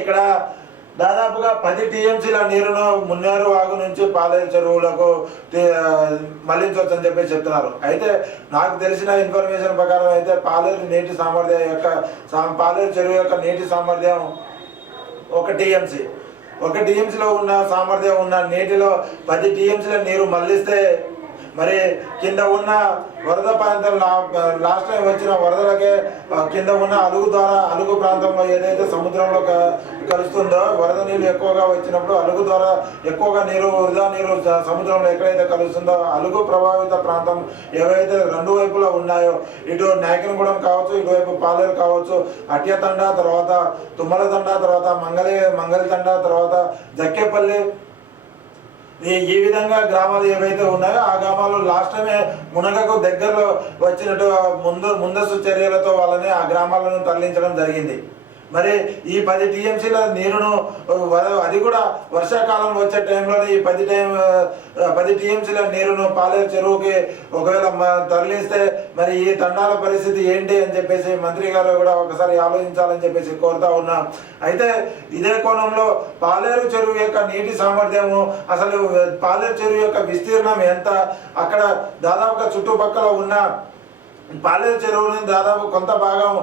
ఇక్కడ దాదాపుగా 10 టీఎంసీల నీరును మున్నేరు వాగు నుంచి పాలేరు చెరువులకు మళ్లించవచ్చని చెప్పి చెప్తున్నారు. అయితే నాకు తెలిసిన ఇన్ఫర్మేషన్ ప్రకారం అయితే పాలేరు చెరువు యొక్క నీటి సామర్థ్యం 1 టీఎంసీ. 1 టీఎంసీలో ఉన్న సామర్థ్యం ఉన్న నీటిలో 10 టీఎంసీల నీరు మళ్లిస్తే మరి కింద ఉన్న వరద ప్రాంతం లాస్ట్ టైం వచ్చిన వరదలకే కింద ఉన్న అలుగు ప్రాంతంలో ఏదైతే సముద్రంలో కలుస్తుందో వరద నీళ్ళు ఎక్కువగా వచ్చినప్పుడు అలుగు ద్వారా ఎక్కువగా వృధా నీరు సముద్రంలో ఎక్కడైతే కలుస్తుందో అలుగు ప్రభావిత ప్రాంతం ఏవైతే 2 వైపులా ఉన్నాయో, ఇటు నాయకనగూడెం కావచ్చు, ఇటువైపు పాలేరు కావచ్చు, అట్యతండ, తర్వాత తుమ్మలతండ, తర్వాత మంగళతండ, తర్వాత జక్కేపల్లి, ఈ విధంగా గ్రామాలు ఏవైతే ఉన్నాయో ఆ గ్రామాలు లాస్ట్ టైమే మునగకు దగ్గరలో వచ్చినట్టు ముందస్తు చర్యలతో వాళ్ళని ఆ గ్రామాలను తరలించడం జరిగింది. మరి ఈ 10 టీఎంసీల నీరును అది కూడా వర్షాకాలం వచ్చే టైంలోనే ఈ 10 టీఎంసీల నీరును పాలేరు చెరువుకి ఒకవేళ తరలిస్తే మరి ఈ తండాల పరిస్థితి ఏంటి అని చెప్పేసి మంత్రి గారు కూడా ఒకసారి ఆలోచించాలని చెప్పేసి కోరుతా ఉన్నాం. అయితే ఇదే కోణంలో పాలేరు చెరువు యొక్క నీటి సామర్థ్యము, అసలు పాలేరు చెరువు యొక్క విస్తీర్ణం ఎంత, అక్కడ దాదాపుగా చుట్టుపక్కల ఉన్న పాలేరు చెరువుని దాదాపు కొంత భాగం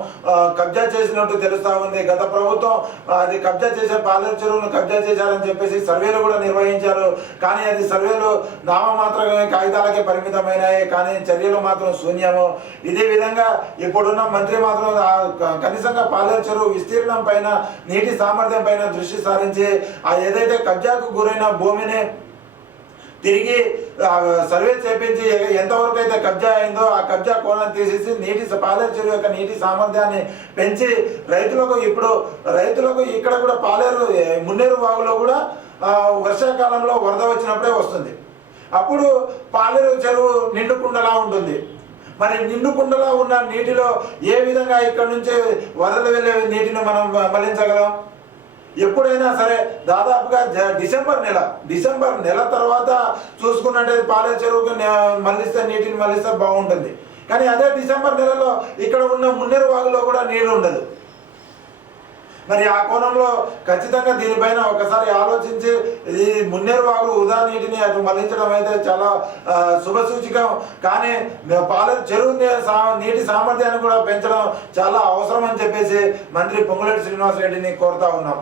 కబ్జా చేసినట్టు తెలుస్తా ఉంది. గత ప్రభుత్వం అది కబ్జా చేసే పాలేరు చెరువును కబ్జా చేశారని చెప్పేసి సర్వేలు కూడా నిర్వహించారు. కానీ అది సర్వేలు నామమాత్రమే కాగితాలకే పరిమితమైనాయి, కానీ చర్యలు మాత్రం శూన్యము. ఇదే విధంగా ఇప్పుడున్న మంత్రి మాత్రం కనీసంగా పాలేరు చెరువు విస్తీర్ణం పైన, నీటి సామర్థ్యం పైన దృష్టి సారించి ఆ ఏదైతే కబ్జాకు గురైన భూమిని తిరిగి సర్వే చేపించి ఎంతవరకు అయితే కబ్జా అయిందో ఆ కబ్జా కోణాన్ని తీసేసి పాలేరు చెరువు యొక్క నీటి సామర్థ్యాన్ని పెంచి రైతులకు ఇక్కడ కూడా మున్నేరు వాగులో కూడా వర్షాకాలంలో వరద వచ్చినప్పుడే వస్తుంది. అప్పుడు పాలేరు చెరువు నిండుకుండలా ఉంటుంది. మరి నిండుకుండలా ఉన్న నీటిలో ఏ విధంగా ఇక్కడ నుంచి వరదలు వెళ్ళే నీటిని మనం మళ్లించగలం? ఎప్పుడైనా సరే దాదాపుగా డిసెంబర్ నెల తర్వాత చూసుకున్నట్టు పాలేరు చెరువుకి నీటిని మళ్లిస్తే బాగుంటుంది. కానీ అదే డిసెంబర్ నెలలో ఇక్కడ ఉన్న మున్నేరు వాగులో కూడా నీరు ఉండదు. మరి ఆ కోణంలో ఖచ్చితంగా దీనిపైన ఒకసారి ఆలోచించి ఈ మున్నేరు వాగులు వృధా నీటిని అటు మళ్లించడం అయితే చాలా శుభసూచికం. కానీ పాలేరు చెరువు నీటి సామర్థ్యాన్ని కూడా పెంచడం చాలా అవసరం అని చెప్పేసి మంత్రి పొంగులేటి శ్రీనివాసరెడ్డిని కోరుతా ఉన్నాం.